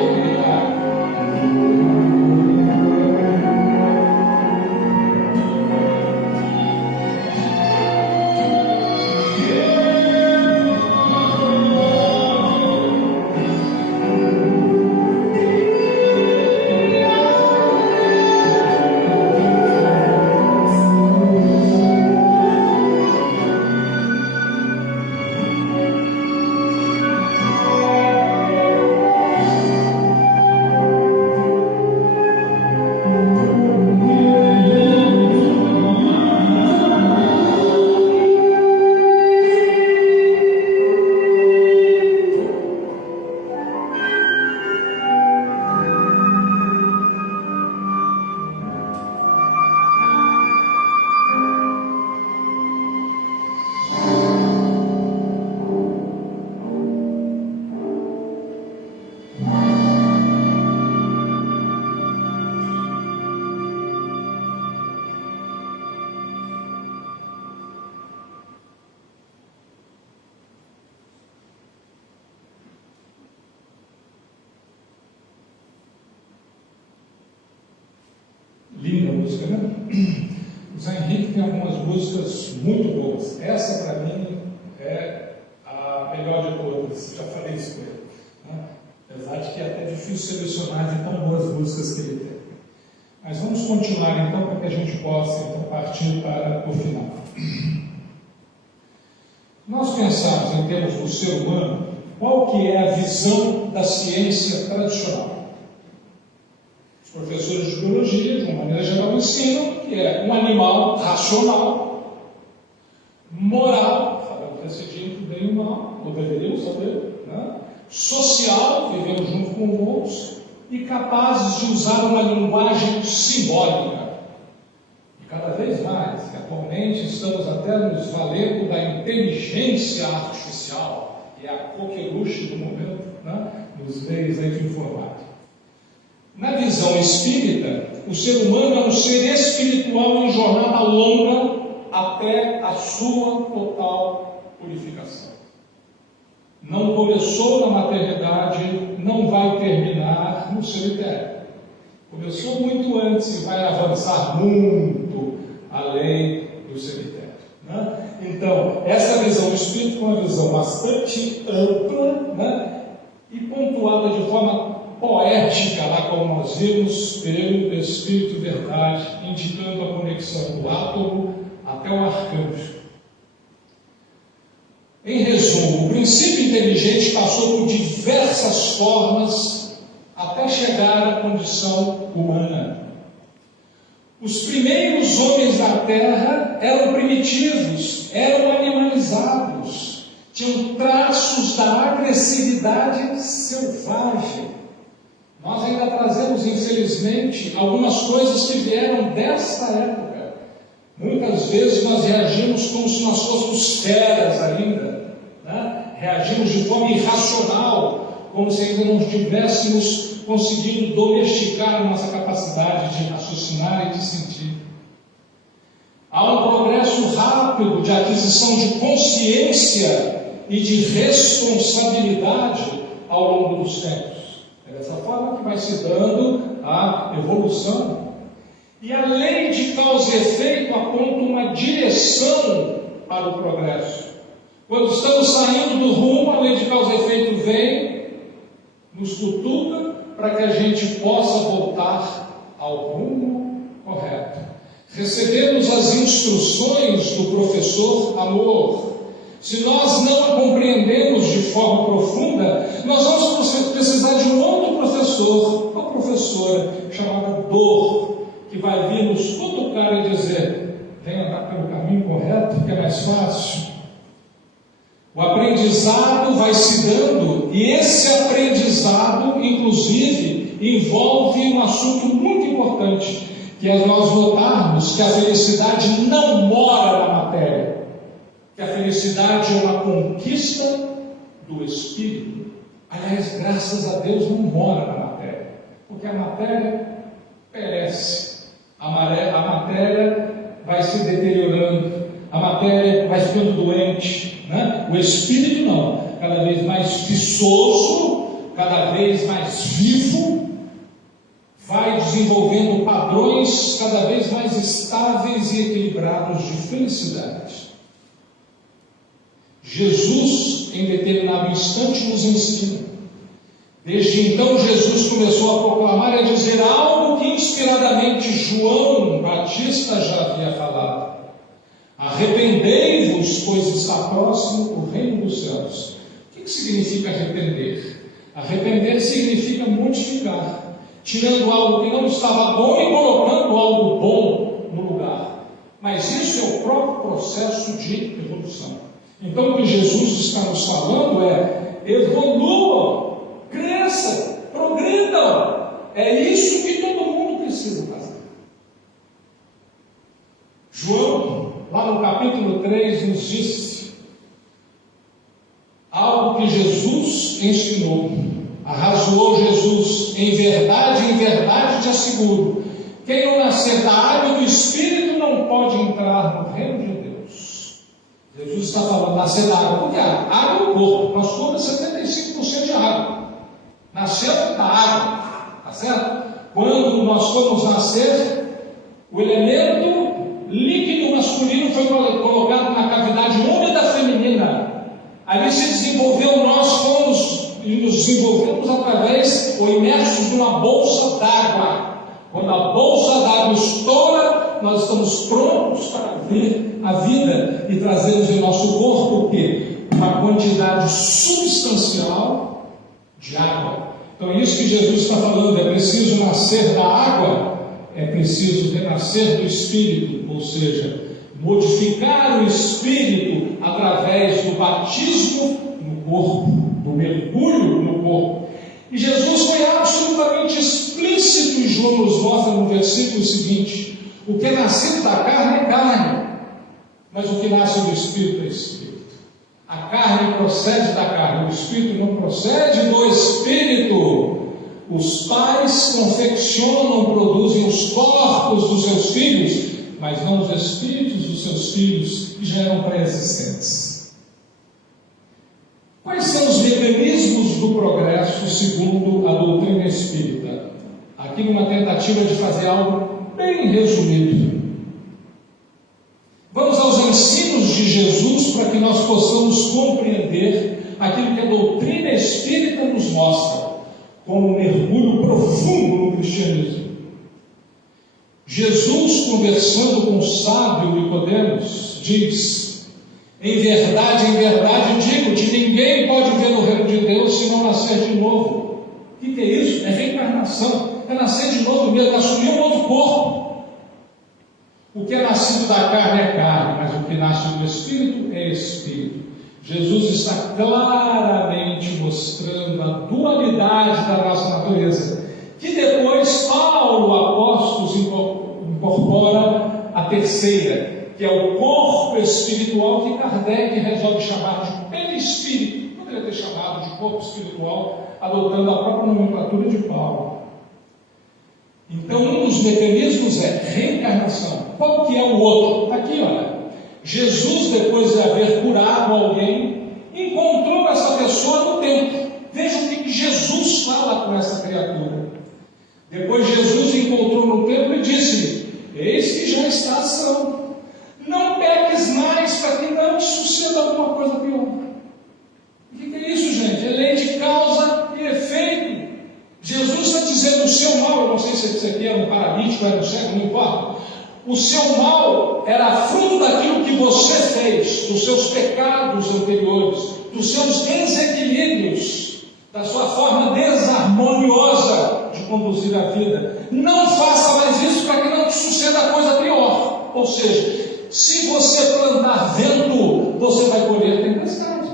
linda música, né? O Zé Henrique tem algumas músicas muito boas. Essa, para mim, é a melhor de todas. Já falei isso com ele, né? Apesar de que é até difícil selecionar de tão boas músicas que ele tem. Mas vamos continuar, então, para que a gente possa então, partir para o final. Nós pensamos em termos do ser humano, qual que é a visão da ciência tradicional? Os professores de biologia, de uma maneira geral, ensinam que é um animal racional, moral, sabemos decidir entre o bem e o mal, ou deveríamos saber, né? Social, vivendo junto com os outros, e capazes de usar uma linguagem simbólica, e cada vez mais, atualmente estamos até nos valendo da inteligência artificial, que é a coqueluche do momento, né, nos meios aí de informática. Na visão espírita, o ser humano é um ser espiritual em jornada longa até a sua total purificação. Não começou na maternidade, não vai terminar no cemitério. Começou muito antes e vai avançar muito além do cemitério, né? Então, essa visão espírita é uma visão bastante ampla, né, e pontuada de forma poética, lá como nós vimos, pelo Espírito Verdade, indicando a conexão do átomo até o arcanjo. Em resumo, o princípio inteligente passou por diversas formas até chegar à condição humana. Os primeiros homens da Terra eram primitivos, eram animalizados, tinham traços da agressividade selvagem. Nós ainda trazemos, infelizmente, algumas coisas que vieram desta época. Muitas vezes nós reagimos como se nós fôssemos feras ainda, né? Reagimos de forma irracional, como se ainda não tivéssemos conseguido domesticar a nossa capacidade de raciocinar e de sentir. Há um progresso rápido de aquisição de consciência e de responsabilidade ao longo dos tempos. É dessa forma que vai se dando a evolução. E a lei de causa e efeito aponta uma direção para o progresso. Quando estamos saindo do rumo, a lei de causa e efeito vem, nos cutuca, para que a gente possa voltar ao rumo correto. Recebemos as instruções do professor amor. Se nós não a compreendemos de forma profunda, nós vamos precisar de um outro professor, ou professora, chamada dor, que vai vir nos cutucar e dizer: vem andar pelo caminho correto, que é mais fácil. O aprendizado vai se dando, e esse aprendizado, inclusive, envolve um assunto muito importante, que é nós notarmos que a felicidade não mora na matéria, que a felicidade é uma conquista do espírito. Aliás, graças a Deus não mora na matéria, porque a matéria perece, a matéria vai se deteriorando, a matéria vai ficando doente, né? O espírito não, cada vez mais viçoso, cada vez mais vivo, vai desenvolvendo padrões cada vez mais estáveis e equilibrados de felicidade. Jesus, em determinado instante, nos ensina. Desde então, Jesus começou a proclamar e a dizer algo que inspiradamente João Batista já havia falado: arrependei-vos, pois está próximo o reino dos céus. O que significa arrepender? Arrepender significa modificar, tirando algo que não estava bom e colocando algo bom no lugar. Mas isso é o próprio processo de evolução. Então, o que Jesus está nos falando é: evoluam, cresçam, progridam. É isso que todo mundo precisa fazer. João, lá no capítulo 3, nos disse algo que Jesus ensinou. Arrazoou Jesus: em verdade te asseguro, quem não nascer da água e do Espírito não pode entrar no reino de Deus. Jesus está falando nascer da água. Por que água? Água é o corpo. Nosso corpo é 75% de água. Nasceu da água, tá certo? Quando nós fomos nascer, o elemento líquido masculino foi colocado na cavidade úmida feminina. Ali se desenvolveu, nós fomos e nos desenvolvemos através, ou imersos numa bolsa d'água. Quando a bolsa d'água estoura, nós estamos prontos para ver a vida e trazemos em nosso corpo o quê? Uma quantidade substancial de água. Então é isso que Jesus está falando: é preciso nascer da água, é preciso renascer do Espírito, ou seja, modificar o Espírito através do batismo no corpo, do mergulho no corpo. E Jesus foi absolutamente explícito, e João nos mostra no versículo seguinte: O que é nascido da carne é carne, mas o que nasce do Espírito é Espírito. A carne procede da carne, o Espírito não procede do Espírito. Os pais confeccionam, produzem os corpos dos seus filhos, mas não os espíritos dos seus filhos que já eram pré-existentes. Quais são os mecanismos do progresso segundo a doutrina espírita? Aqui numa tentativa de fazer algo bem resumido. Vamos aos ensinos de Jesus para que nós possamos compreender aquilo que a doutrina espírita nos mostra, como um mergulho profundo no cristianismo. Jesus, conversando com o sábio Nicodemos, diz: em verdade digo-te, ninguém pode ver o reino de Deus se não nascer de novo. O que é isso? É reencarnação, é nascer de novo mesmo, assumir um novo corpo. O que é nascido da carne é carne, mas o que nasce do Espírito é Espírito. Jesus está claramente mostrando a dualidade da nossa natureza, que depois Paulo, apóstolo, incorpora a terceira, que é o corpo espiritual, que Kardec resolve chamar de perispírito. Poderia ter chamado de corpo espiritual, adotando a própria nomenclatura de Paulo. Então, um dos mecanismos é reencarnação. Qual que é o outro? Está aqui, olha. Jesus, depois de haver curado alguém, encontrou essa pessoa no templo. Veja o que Jesus fala com essa criatura. Depois Jesus encontrou no templo e disse-lhe: eis que já estás são. Não peques mais para que não te suceda alguma coisa pior. O que é isso, gente? É lei de causa e efeito. Jesus está dizendo: o seu mal, eu não sei se esse aqui era um paralítico, era um cego, não importa. O seu mal era fruto daquilo que você fez, dos seus pecados anteriores, dos seus desequilíbrios, da sua forma desarmoniosa de conduzir a vida. Não faça mais isso para que não te suceda coisa pior. Ou seja, se você plantar vento, você vai colher tempestade.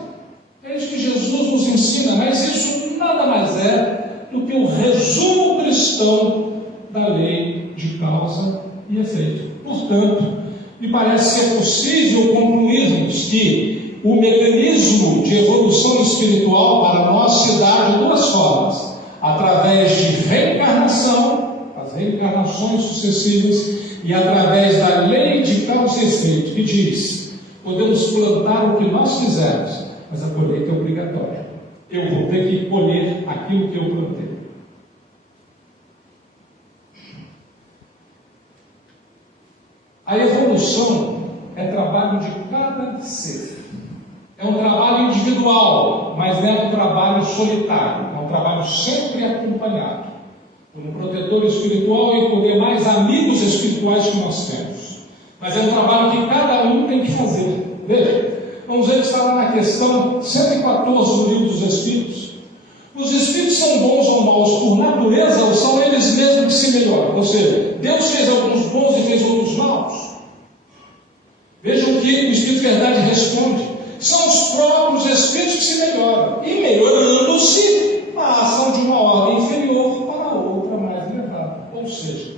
É isso que Jesus nos ensina, mas isso nada mais é do que o resumo cristão da lei de causa e efeito. Portanto, me parece ser possível concluirmos que o mecanismo de evolução espiritual para nós se dá de duas formas: através de reencarnação, as reencarnações sucessivas, e através da lei de causa e efeito, que diz: podemos plantar o que nós quisermos, mas a colheita é obrigatória. Eu vou ter que colher aquilo que eu plantei. A evolução é trabalho de cada ser. É um trabalho individual, mas não é um trabalho solitário. É um trabalho sempre acompanhado por um protetor espiritual e por demais amigos espirituais que nós temos. Mas é um trabalho que cada um tem que fazer. Veja, vamos ver que está lá na questão 114 do Livro dos Espíritos. Os espíritos são bons ou maus por natureza, ou são eles mesmos que se melhoram? Ou seja, Deus fez alguns bons e fez outros maus? Vejam o que o Espírito Verdade responde: são os próprios espíritos que se melhoram, e melhorando-se, passam de uma ordem inferior para outra mais elevada. Ou seja,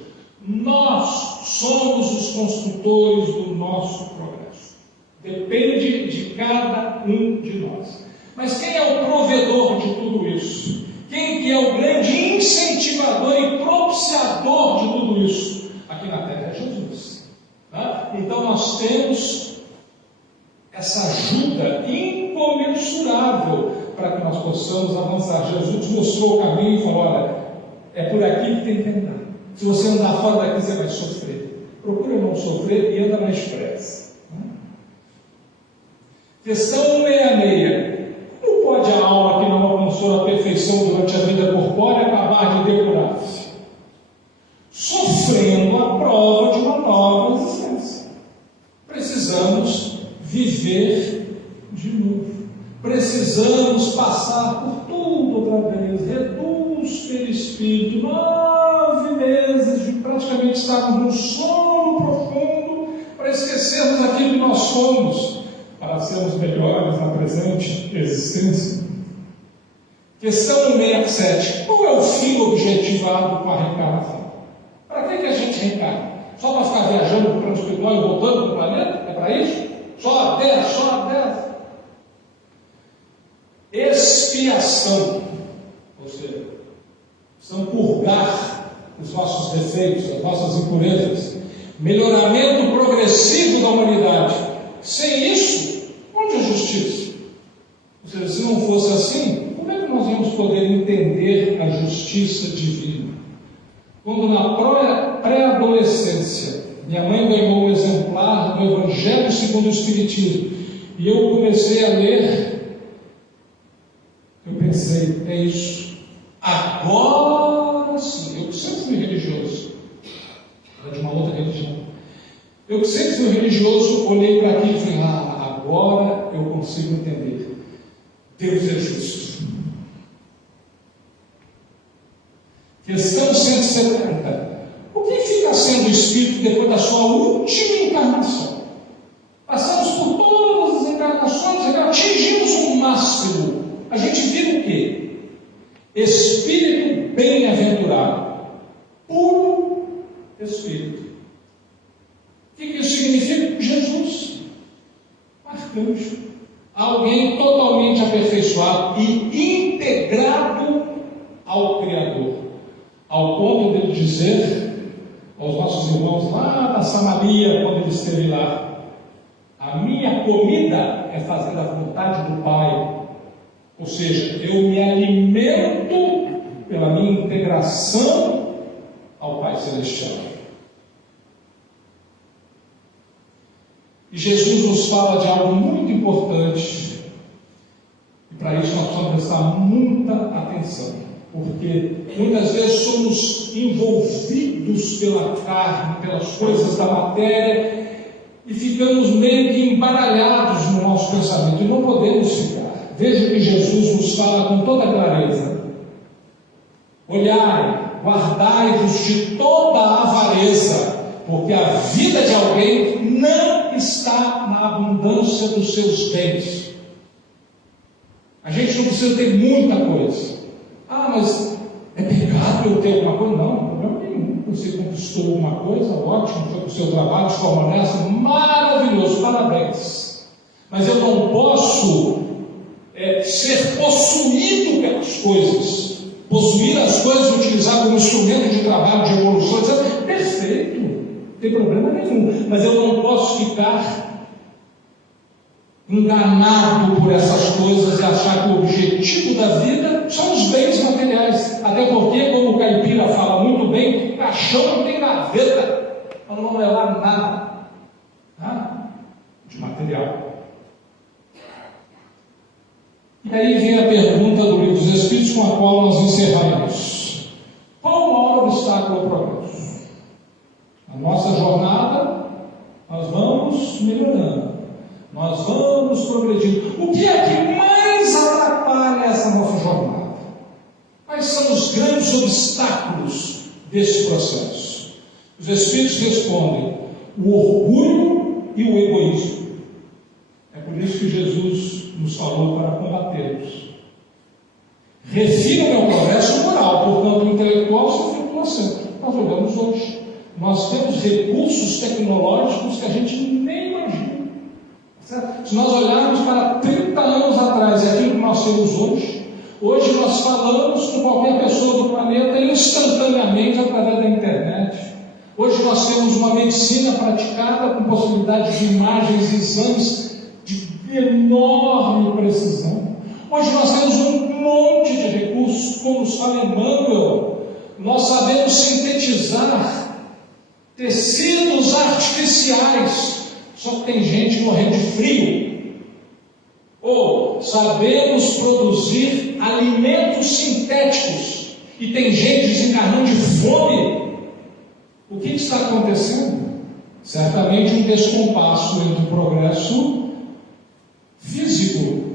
nós somos os construtores do nosso progresso. Depende de cada um de nós. Mas quem é o provedor de tudo isso? Quem que é o grande incentivador e propiciador de tudo isso? Aqui na Terra é Jesus. Tá? Então nós temos essa ajuda incomensurável para que nós possamos avançar. Jesus mostrou o caminho e falou: olha, é por aqui que tem que andar. Se você andar fora daqui, você vai sofrer. Procura não sofrer e anda mais depressa. Questão 166. Como pode a alma que não alcançou a perfeição durante a vida corpórea acabar de depurar-se? Sofrendo a prova de uma nova existência. Precisamos viver de novo. Precisamos passar por tudo outra vez. Reduz pelo Espírito 9 meses de praticamente estarmos num sono profundo para esquecermos aquilo que nós somos, para sermos melhores na presente existência. Questão 167. Qual é o fim objetivado com a reencarnação? Para que a gente reencarna? Só para ficar viajando para o plano espiritual e voltando para o planeta? É para isso? Só a terra. Expiação, ou seja, precisamos purgar os nossos defeitos, as nossas impurezas, melhoramento progressivo da humanidade. Sem isso, onde a justiça? Ou seja, se não fosse assim, como é que nós íamos poder entender a justiça divina? Quando na pré-adolescência, minha mãe ganhou um exemplar do Evangelho segundo o Espiritismo, e eu comecei a ler, eu pensei, é isso. Agora sim, eu que sempre fui religioso, era de uma outra religião. Eu que sempre fui religioso, olhei para aquilo e falei, agora eu consigo entender. Deus é justo. Questão 170. O que fica sendo o Espírito depois da sua última encarnação? Passamos por todas as encarnações, atingimos um máximo. A gente vira o quê? Espírito bem-aventurado. Puro Espírito. O que isso significa? Jesus. Arcanjo. Alguém totalmente aperfeiçoado e integrado ao Criador. Ao ponto de ele dizer aos nossos irmãos lá da Samaria, quando ele esteve lá, a minha comida é fazer a vontade do Pai. Ou seja, eu me alimento pela minha integração ao Pai Celestial. E Jesus nos fala de algo muito importante, e para isso nós precisamos prestar muita atenção, porque muitas vezes somos envolvidos pela carne, pelas coisas da matéria, e ficamos meio que embaralhados no nosso pensamento, e não podemos ficar. Veja que Jesus nos fala com toda clareza: olhai, guardai-vos de toda a avareza, porque a vida de alguém não está na abundância dos seus bens. A gente não precisa ter muita coisa. Mas é pecado eu ter alguma coisa? Não, problema nenhum. Você conquistou alguma coisa, ótimo, foi para o seu trabalho de forma honesta, maravilhoso, parabéns. Mas eu não posso ser possuído pelas coisas, possuir as coisas e utilizar como instrumento de trabalho, de evolução, etc. Perfeito, não tem problema nenhum, mas eu não posso ficar enganado por essas coisas e achar que o objetivo da vida são os bens materiais, até porque, como o Caipira fala muito bem, caixão não tem gaveta, nós não vamos levar nada de material. E aí vem a pergunta do Livro dos Espíritos, com a qual nós encerramos. Qual o maior obstáculo ao progresso? A nossa jornada, nós vamos melhorando, nós vamos progredindo. O que é que mais atrapalha essa nossa jornada? Quais são os grandes obstáculos desse processo? Os Espíritos respondem: o orgulho e o egoísmo. É por isso que Jesus nos falou para combatê-los. Refira o meu progresso moral, portanto, o intelectual se efetua sempre. Nós olhamos hoje. Nós temos recursos tecnológicos que a gente nem imagina. Certo? Se nós olharmos para 30 anos atrás, aquilo que nós temos hoje nós falamos com qualquer pessoa do planeta instantaneamente através da internet. Hoje nós temos uma medicina praticada com possibilidade de imagens e exames de enorme precisão. Hoje nós temos um monte de recursos, como nos fala Emmanuel. Nós sabemos sintetizar tecidos artificiais, só que tem gente morrendo de frio. Ou sabemos produzir alimentos sintéticos e tem gente desencarnando de fome. O que está acontecendo? Certamente um descompasso entre o progresso físico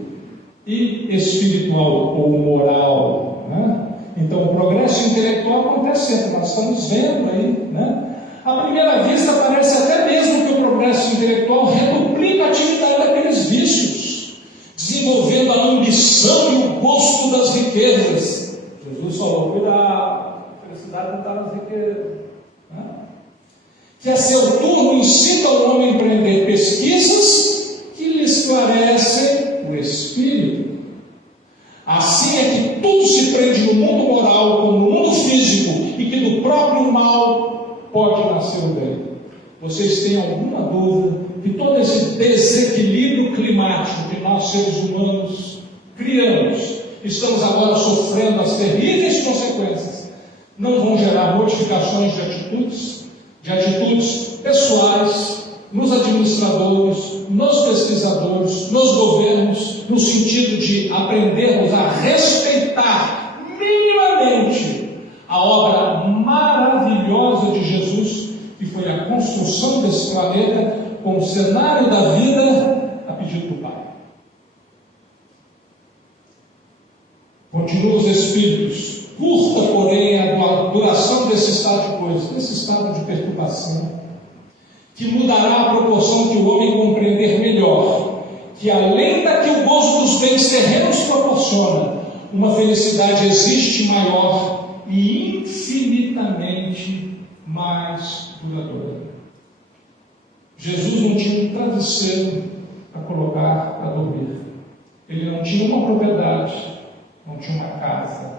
e espiritual ou moral, né? Então o progresso intelectual acontece sempre, nós estamos vendo aí, né? À primeira vista parece até mesmo que o progresso intelectual reduplica a atividade daqueles vícios, desenvolvendo a ambição e o gosto das riquezas. Jesus falou: cuidado, a felicidade não está nas riquezas, né? que a seu turno incita o homem a empreender pesquisas que lhe esclarecem o espírito. Assim é que tudo se prende no mundo moral como no mundo físico, e que do próprio mal pode nascer o bem. Vocês têm alguma dúvida que todo esse desequilíbrio climático que nós, seres humanos, criamos, estamos agora sofrendo as terríveis consequências, não vão gerar modificações de atitudes pessoais, nos administradores, nos pesquisadores, nos governos, no sentido de aprendermos a respeitar minimamente a obra maravilhosa de Jesus, que foi a construção desse planeta com o cenário da vida a pedido do Pai. Continuam os Espíritos. Curta, porém, a duração desse estado de coisas, desse estado de perturbação, que mudará a proporção que o homem compreender melhor, que além da que o gozo dos bens terrenos proporciona, uma felicidade existe maior e infinitamente mais duradoura. Jesus não tinha um travesseiro para colocar para dormir. Ele não tinha uma propriedade, não tinha uma casa,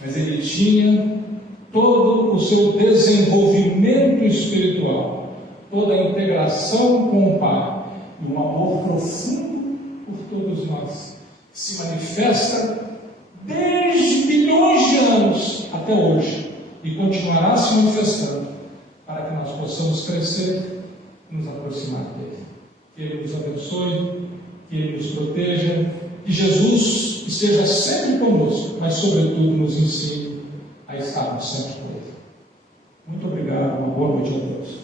mas ele tinha todo o seu desenvolvimento espiritual, toda a integração com o Pai e um amor profundo por todos nós, que se manifesta desde milhões de anos até hoje e continuará se manifestando para que nós possamos crescer e nos aproximar dele. Que ele nos abençoe, que ele nos proteja, que Jesus esteja sempre conosco, mas sobretudo nos ensine a estarmos sempre com ele. Muito obrigado, uma boa noite a todos.